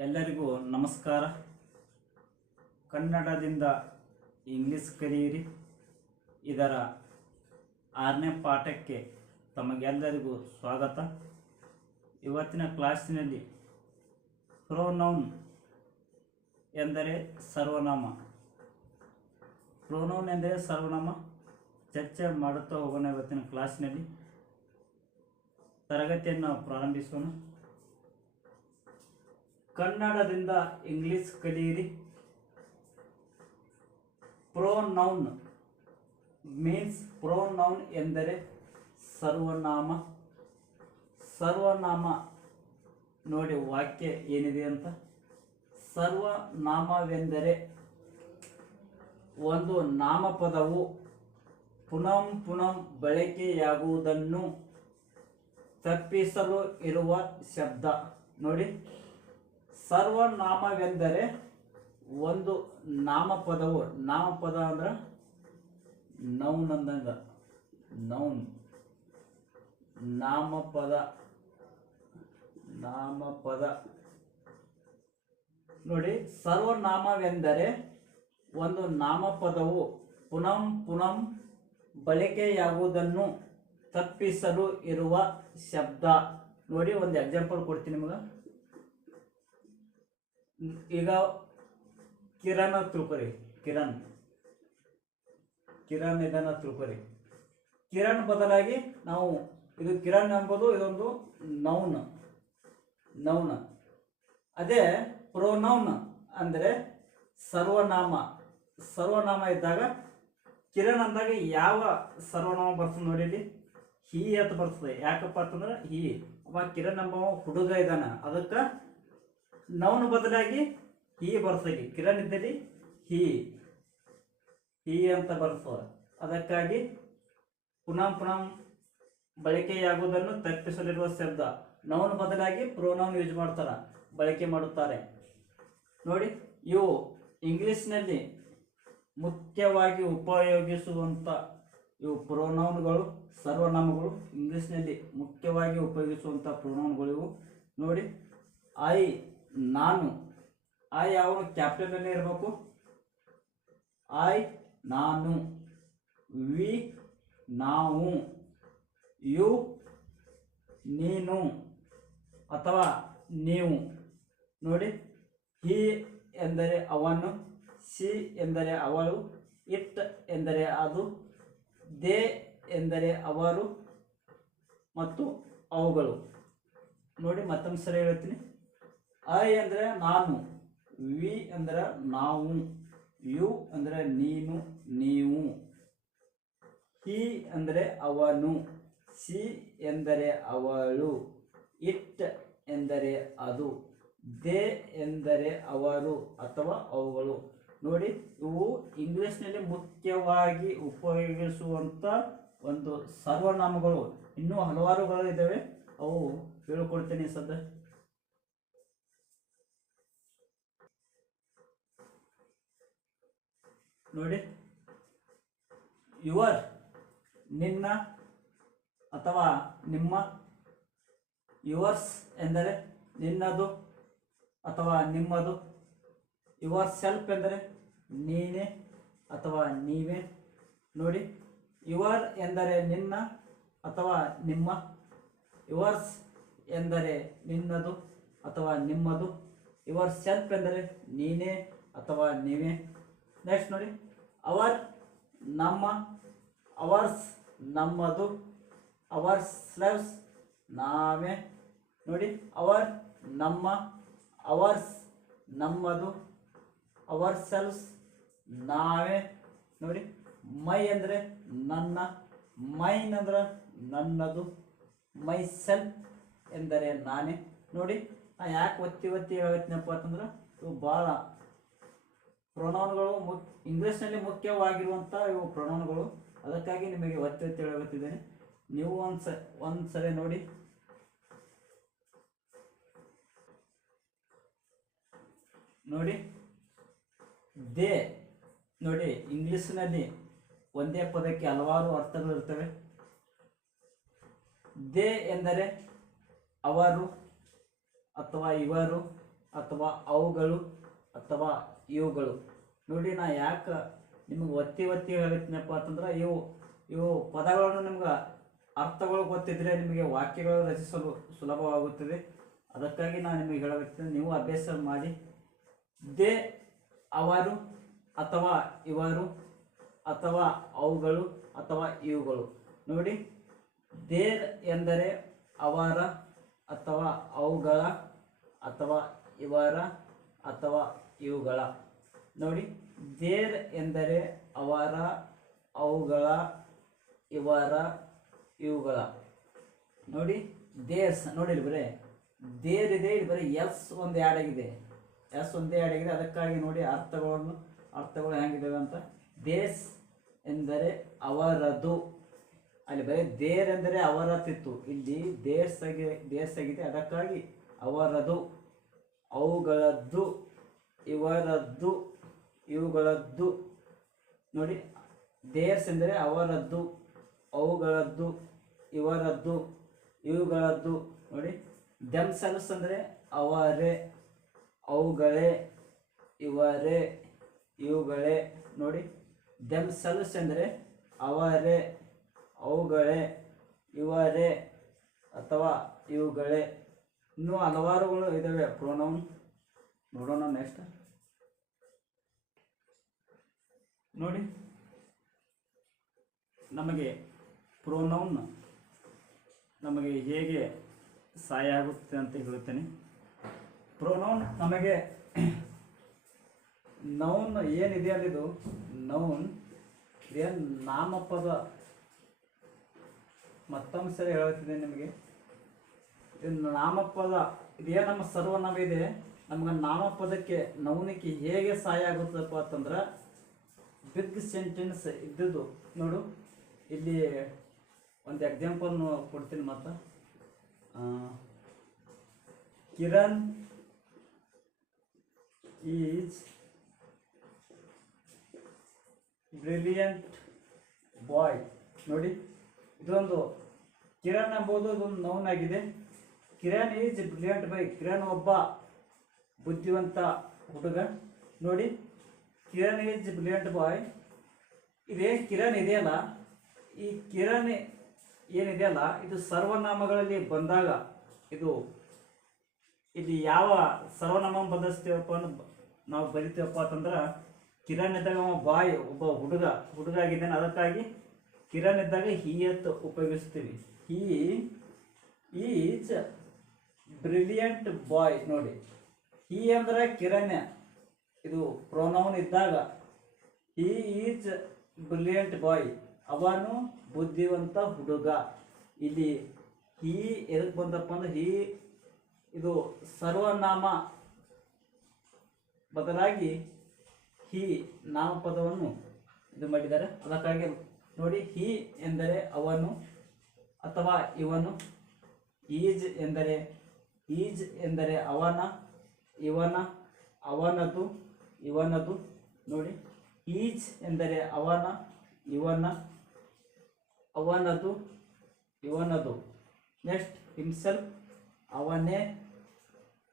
ಎಲ್ಲರಿಗೂ ನಮಸ್ಕಾರ. ಕನ್ನಡದಿಂದ ಇಂಗ್ಲಿಷ್ ಕಲಿಯಿರಿ. ಇದರ ಆರನೇ ಪಾಠಕ್ಕೆ ತಮಗೆಲ್ಲರಿಗೂ ಸ್ವಾಗತ. ಇವತ್ತಿನ ಕ್ಲಾಸಿನಲ್ಲಿ ಪ್ರೋನೌನ್ ಎಂದರೆ ಸರ್ವನಾಮ. ಪ್ರೋನೌನ್ ಎಂದರೆ ಸರ್ವನಾಮ. ಚರ್ಚೆ ಮಾಡುತ್ತಾ ಹೋಗೋಣ ಇವತ್ತಿನ ಕ್ಲಾಸಿನಲ್ಲಿ. ತರಗತಿಯನ್ನು ಪ್ರಾರಂಭಿಸೋಣ. ಕನ್ನಡದಿಂದ ಇಂಗ್ಲಿಷ್ ಕಲಿಯಿರಿ. ಪ್ರೋನೌನ್ ಮೀನ್ಸ್ ಪ್ರೋನೌನ್ ಎಂದರೆ ಸರ್ವನಾಮ. ಸರ್ವನಾಮ ನೋಡಿ ವಾಕ್ಯ ಏನಿದೆ ಅಂತ. ಸರ್ವನಾಮವೆಂದರೆ ಒಂದು ನಾಮಪದವು ಪುನಂ ಪುನಃ ಬಳಕೆಯಾಗುವುದನ್ನು ತಪ್ಪಿಸಲು ಇರುವ ಶಬ್ದ. ನೋಡಿ. ಸರ್ವನಾಮವೆಂದರೆ ಒಂದು ನಾಮಪದವು. ನಾಮಪದ ಅಂದ್ರೆ ನೌನ್ ಅಂದಂಗ. ನೌನ್ ನಾಮಪದ. ನಾಮಪದ. ನೋಡಿ, ಸರ್ವನಾಮವೆಂದರೆ ಒಂದು ನಾಮಪದವು. ಪುನಂ ಪುನಂ ಬಳಕೆಯಾಗುವುದನ್ನು ತಪ್ಪಿಸಲು ಇರುವ ಶಬ್ದ. ನೋಡಿ, ಒಂದು ಎಕ್ಸಾಂಪಲ್ ಕೊಡ್ತೀನಿ ನಿಮಗೆ. ಈಗ ಕಿರಣ ತಿಳ್ಕೊರಿ ಕಿರಣ್. ಕಿರಣ್ ಇದನ್ನ ತಿಳ್ಕೊರಿ ಕಿರಣ್ ಬದಲಾಗಿ ನಾವು ಇದು ಕಿರಣ್ ಎಂಬುದು ಇದೊಂದು ನೌನ್ ನೌನ ಅದೇ ಪ್ರೋನೌನ್ ಅಂದರೆ ಸರ್ವನಾಮ. ಸರ್ವನಾಮ ಇದ್ದಾಗ ಕಿರಣ್ ಅಂದಾಗ ಯಾವ ಸರ್ವನಾಮ ಬರ್ತದೆ ನೋಡಿ ಇಲ್ಲಿ ಹೀ ಅಂತ ಬರ್ತದೆ. ಯಾಕಪ್ಪ ಅಂತಂದ್ರೆ ಹೀ. ಅವ ಕಿರಣ್ ಎಂಬ ಹುಡುಗ ಇದ್ದಾನ. ಅದಕ್ಕೆ ನೌನ್ ಬದಲಾಗಿ ಹೀ ಬರ್ಸಿ ಕಿರಣ್ ಇದ್ದಲ್ಲಿ ಹೀ. ಹೀ ಅಂತ ಬರ್ಸುವ ಅದಕ್ಕಾಗಿ ಪುನಃ ಪುನಃ ಬಳಕೆಯಾಗುವುದನ್ನು ತಪ್ಪಿಸಲಿರುವ ಶಬ್ದ. ನೌನ್ ಬದಲಾಗಿ ಪ್ರೋನೌನ್ ಯೂಸ್ ಮಾಡ್ತಾರ, ಬಳಕೆ ಮಾಡುತ್ತಾರೆ. ನೋಡಿ, ಇವು ಇಂಗ್ಲಿಷ್ನಲ್ಲಿ ಮುಖ್ಯವಾಗಿ ಉಪಯೋಗಿಸುವಂಥ ಇವು ಪ್ರೋನೌನ್ಗಳು ಸರ್ವನಾಮಗಳು ಇಂಗ್ಲಿಷ್ನಲ್ಲಿ ಮುಖ್ಯವಾಗಿ ಉಪಯೋಗಿಸುವಂಥ ಪ್ರೋನೌನ್ಗಳು ಇವು. ನೋಡಿ, ಐ ನಾನು ಐ ಯಾವ ಅಲ್ಲೇ ಇರಬೇಕು? ಐ ನಾನು ವಿ ನಾವು ಯು ನೀನು, ಅಥವಾ ನೀವು. ನೋಡಿ ಹಿ ಎಂದರೆ ಅವನು ಸಿ ಎಂದರೆ ಅವಳು ಇಟ್ ಎಂದರೆ ಅದು ದೇ ಎಂದರೆ ಅವರು, ಮತ್ತು ಅವುಗಳು. ನೋಡಿ ಮತ್ತೊಂದು ಸರಿ ಹೇಳ್ತೀನಿ. ಐ ಅಂದರೆ ನಾನು ವಿ ಅಂದರೆ ನಾವು ಯು ಅಂದರೆ ನೀನು, ನೀವು ಹಿ ಅಂದರೆ ಅವನು ಸಿ ಎಂದರೆ ಅವಳು ಇಟ್ ಎಂದರೆ ಅದು ದೇ ಎಂದರೆ ಅವರು ಅಥವಾ ಅವುಗಳು. ನೋಡಿ, ಇವು ಇಂಗ್ಲೀಷ್ನಲ್ಲಿ ಮುಖ್ಯವಾಗಿ ಉಪಯೋಗಿಸುವಂಥ ಒಂದು ಸರ್ವನಾಮಗಳು. ಇನ್ನೂ ಹಲವಾರುಗಳು ಇದ್ದಾವೆ. ಅವು ಹೇಳ್ಕೊಡ್ತೀನಿ ಸದ್ಯ. ನೋಡಿ. ಯುವರ್ ನಿನ್ನ ಅಥವಾ ನಿಮ್ಮ ಯುವರ್ಸ್ ಎಂದರೆ ನಿನ್ನದು ಅಥವಾ ನಿಮ್ಮದು ಯುವರ್ ಸೆಲ್ಫ್ ಎಂದರೆ ನೀನೇ ಅಥವಾ ನೀವೇ. ನೋಡಿ ಯುವರ್ ಎಂದರೆ ನಿನ್ನ ಅಥವಾ ನಿಮ್ಮ ಯುವರ್ಸ್ ಎಂದರೆ ನಿನ್ನದು ಅಥವಾ ನಿಮ್ಮದು ಯುವರ್ ಸೆಲ್ಫ್ ಎಂದರೆ ನೀನೇ ಅಥವಾ ನೀವೇ. ನೆಕ್ಸ್ಟ್ ನೋಡಿ. ಅವರ್ ನಮ್ಮ ಅವರ್ಸ್ ನಮ್ಮದು ಅವರ್ ಸ್ಲವ್ಸ್ ನಾವೇ. ನೋಡಿ ಅವರ್ ನಮ್ಮ ಅವರ್ಸ್ ನಮ್ಮದು ಅವರ್ ಸೆಲ್ಸ್ ನಾವೇ. ನೋಡಿ ಮೈ ಅಂದರೆ ನನ್ನ ಮೈನ್ ಅಂದ್ರೆ ನನ್ನದು ಮೈ ಸೆಲ್ಫ್ ಎಂದರೆ ನಾನೇ. ನೋಡಿ, ನಾ ಯಾಕೆ ಒತ್ತಿ ಒತ್ತಿ ಹೇಳತ್ನಪ್ಪ ಅಂತಂದ್ರೆ, ಇವು ಭಾಳ ಪ್ರೊನೌನ್ಗಳು ಮುಕ್, ಇಂಗ್ಲೀಷ್ನಲ್ಲಿ ಮುಖ್ಯವಾಗಿರುವಂಥ ಇವು ಪ್ರೊನೌನ್ಗಳು ಅದಕ್ಕಾಗಿ ನಿಮಗೆ ಒತ್ತಿ ಒತ್ತಿ ಹೇಳುತ್ತಿದ್ದೇನೆ ನೀವು ಒಂದು ಸ ಒಂದು ಸರಿ ನೋಡಿ. ನೋಡಿ. ದೇ, ನೋಡಿ, ಇಂಗ್ಲೀಷ್ನಲ್ಲಿ ಒಂದೇ ಪದಕ್ಕೆ ಹಲವಾರು ಅರ್ಥಗಳು ಇರ್ತವೆ. ದೇ ಎಂದರೆ ಅವರು ಅಥವಾ ಇವರು ಅಥವಾ ಅವುಗಳು ಅಥವಾ ಇವುಗಳು. ನೋಡಿ ನಾ ಯಾಕೆ ನಿಮಗೆ ಒತ್ತಿ ಒತ್ತಿ ಹೇಳ್ತೀನಪ್ಪ ಅಂತಂದ್ರೆ ಇವು ಇವು ಪದಗಳನ್ನು ನಿಮ್ಗೆ ಅರ್ಥಗಳು ಗೊತ್ತಿದ್ರೆ ನಿಮಗೆ ವಾಕ್ಯಗಳು ರಚಿಸಲು ಸುಲಭವಾಗುತ್ತದೆ. ಅದಕ್ಕಾಗಿ ನಾನು ನಿಮಗೆ ಹೇಳಬೇಕು ನೀವು ಅಭ್ಯಾಸ ಮಾಡಿ. ದೇ ಅವರು ಅಥವಾ ಇವರು ಅಥವಾ ಅವುಗಳು ಅಥವಾ ಇವುಗಳು. ನೋಡಿ ದೇರ್ ಎಂದರೆ ಅವರ ಅಥವಾ ಅವುಗಳ ಅಥವಾ ಇವರ ಅಥವಾ ಇವುಗಳ. ನೋಡಿ ದೇರ್ ಎಂದರೆ ಅವರ, ಅವುಗಳ, ಇವರ, ಇವುಗಳ. ನೋಡಿ, ದೇರ್ಸ್ ನೋಡಿ ಇಲ್ಲಿ ಬರೀ. ದೇರ್ ಇದೆ ಇಲ್ಲಿ ಬರೀ ಎಸ್ ಒಂದು ಆ್ಯಡ್ ಆಗಿದೆ. ಎಸ್ ಒಂದೇ ಆ್ಯಡ್ ಆಗಿದೆ. ಅದಕ್ಕಾಗಿ ನೋಡಿ ಅರ್ಥಗಳನ್ನು, ಅರ್ಥಗಳು ಹೆಂಗಿದ್ದಾವೆ ಅಂತ. ದೇಸ್ ಎಂದರೆ ಅವರದು. ಅಲ್ಲಿ ಬರೀ ದೇರ್ ಎಂದರೆ ಅವರತಿತ್ತು ಇಲ್ಲಿ ದೇರ್ಸ್ ಆಗಿ, ದೇರ್ಸ್ ಆಗಿದೆ. ಅದಕ್ಕಾಗಿ ಅವರದು. ಅವುಗಳದ್ದು, ಇವರದ್ದು. ಇವುಗಳದ್ದು ನೋಡಿ, ದೇರ್ಸ್ ಎಂದರೆ ಅವರದ್ದು, ಅವುಗಳದ್ದು, ಇವರದ್ದು, ಇವುಗಳದ್ದು, ನೋಡಿ ದೆಮ್ಸೆಲ್ಸ್ ಅಂದರೆ ಅವರೇ, ಅವುಗಳೇ, ಇವರೇ, ಇವುಗಳೇ, ನೋಡಿ ದೆಮ್ಸೆಲ್ಸ್ ಅಂದರೆ ಅವರೇ, ಅವುಗಳೇ, ಇವರೇ, ಅಥವಾ ಇವುಗಳೇ. ಇನ್ನೂ ಹಲವಾರುಗಳು ಇದ್ದಾವೆ ಪ್ರೊನೌನ್ ನೋಡೋಣ ನೆಕ್ಸ್ಟ್ ನೋಡಿ. ನಮಗೆ ಪ್ರೋನೌನ್ ನಮಗೆ ಹೇಗೆ ಸಹಾಯ ಆಗುತ್ತೆ ಅಂತ ಹೇಳುತ್ತೇನೆ. ಪ್ರೋನೌನ್ ನಮಗೆ ನೌನ್ ಏನಿದೆ ಅಲ್ಲಿದು? ನೌನ್ ಇದೇನು ನಾಮಪದ ಮತ್ತೊಂದು ಸರಿ ಹೇಳುತ್ತಿದೆ ನಿಮಗೆ. ಇದು ನಾಮಪದ, ಇದೇ ನಮ್ಮ ಸರ್ವನಾಮ ಇದೆ ನಮ್ಗೆ ನಾಮಪದಕ್ಕೆ ನೌನಕ್ಕೆ ಹೇಗೆ ಸಹಾಯ ಆಗುತ್ತಪ್ಪ ಅಂತಂದ್ರೆ ಬಿಗ್ ಸೆಂಟೆನ್ಸ್ ಇದ್ದದ್ದು ನೋಡು. ಇಲ್ಲಿ ಒಂದು ಎಕ್ಸಾಂಪಲ್ ಕೊಡ್ತೀನಿ ಮತ್ತು. Kiran is brilliant boy. ನೋಡಿ, ಇದೊಂದು ಕಿರಣ್ ಎಂಬುದು ಇದೊಂದು ನೌನ್ ಆಗಿದೆ. Kiran is brilliant boy. Kiran ಒಬ್ಬ ಬುದ್ಧಿವಂತ ಹುಡುಗ. ನೋಡಿ ಕಿರಣ್ ಈಸ್ ಬ್ರಿಲಿಯಂಟ್ ಬಾಯ್ ಇದೇನು ಕಿರಣ್ ಇದೆಯಲ್ಲ ಈ ಕಿರಣ್ ಏನಿದೆಯಲ್ಲ ಇದು ಸರ್ವನಾಮಗಳಲ್ಲಿ ಬಂದಾಗ ಇದು ಇಲ್ಲಿ ಯಾವ ಸರ್ವನಾಮ ಬಂದಿಸ್ತೇವಪ್ಪ ನಾವು ಬರಿತೀವಪ್ಪ ಅಂತಂದ್ರೆ, ಕಿರಣ್ ಇದ್ದಾಗ ಅವ ಬಾಯ್, ಒಬ್ಬ ಹುಡುಗ ಹುಡುಗ ಆಗಿದ್ದಾನೆ ಅದಕ್ಕಾಗಿ ಕಿರಣ್ ಇದ್ದಾಗ ಹೀ ಅಂತ ಉಪಯೋಗಿಸ್ತೀವಿ. ಹೀ ಈಸ್ ಬ್ರಿಲಿಯಂಟ್ ಬಾಯ್ ನೋಡಿ ಹೀ ಅಂದ್ರೆ ಕಿರಣ್. ಇದು ಪ್ರೊನೌನ್ ಇದ್ದಾಗ ಹಿ ಈಸ್ ಬ್ರಿಲಿಯಂಟ್ ಬಾಯ್ ಅವನು ಬುದ್ಧಿವಂತ ಹುಡುಗ. ಇಲ್ಲಿ ಹೀ ಎದಕ್ಕೆ ಬಂದಪ್ಪ ಅಂದ್ರೆ ಈ ಇದು ಸರ್ವನಾಮ ಬದಲಾಗಿ ಹಿ ನಾಮಪದವನ್ನು ಇದು ಮಾಡಿದ್ದಾರೆ. ಅದಕ್ಕಾಗಿ ನೋಡಿ ಹಿ ಎಂದರೆ ಅವನು ಅಥವಾ ಇವನು. ಈಜ್ ಎಂದರೆ ಈಜ್ ಎಂದರೆ ಅವನ, ಇವನ, ಅವನದು. ಇವನದು ನೋಡಿ. ಈಜ್ ಎಂದರೆ ಅವನ, ಇವನ, ಅವನದು, ಇವನದು. ನೆಕ್ಸ್ಟ್ ಹಿಮ್ಸೆಲ್ಫ್ ಅವನೇ,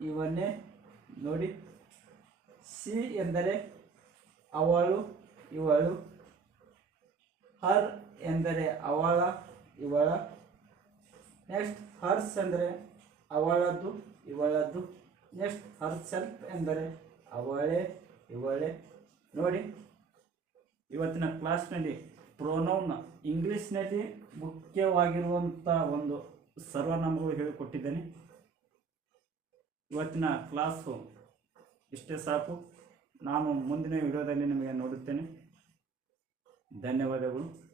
ಇವನೇ, ನೋಡಿ. ಸಿ ಎಂದರೆ ಅವಳು, ಇವಳು. ಹರ್ ಎಂದರೆ ಅವಳ, ಇವಳ. ನೆಕ್ಸ್ಟ್ ಹರ್ಸ್ ಎಂದರೆ ಅವಳದ್ದು ಇವಳದ್ದು ನೆಕ್ಸ್ಟ್ ಹರ್ ಸೆಲ್ಫ್ ಎಂದರೆ ಅವಳೇ. ಇವಳೇ ನೋಡಿ, ಇವತ್ತಿನ ಕ್ಲಾಸ್ನಲ್ಲಿ ಪ್ರೊನೌನ್ ಇಂಗ್ಲೀಷ್ನಲ್ಲಿ ಮುಖ್ಯವಾಗಿರುವಂಥ ಒಂದು ಸರ್ವನಾಮಗಳು ಹೇಳಿಕೊಟ್ಟಿದ್ದೇನೆ. ಇವತ್ತಿನ ಕ್ಲಾಸು ಇಷ್ಟೇ ಸಾಕು. ನಾನು ಮುಂದಿನ ವಿಡಿಯೋದಲ್ಲಿ ನಿಮಗೆ ನೋಡುತ್ತೇನೆ. ಧನ್ಯವಾದಗಳು.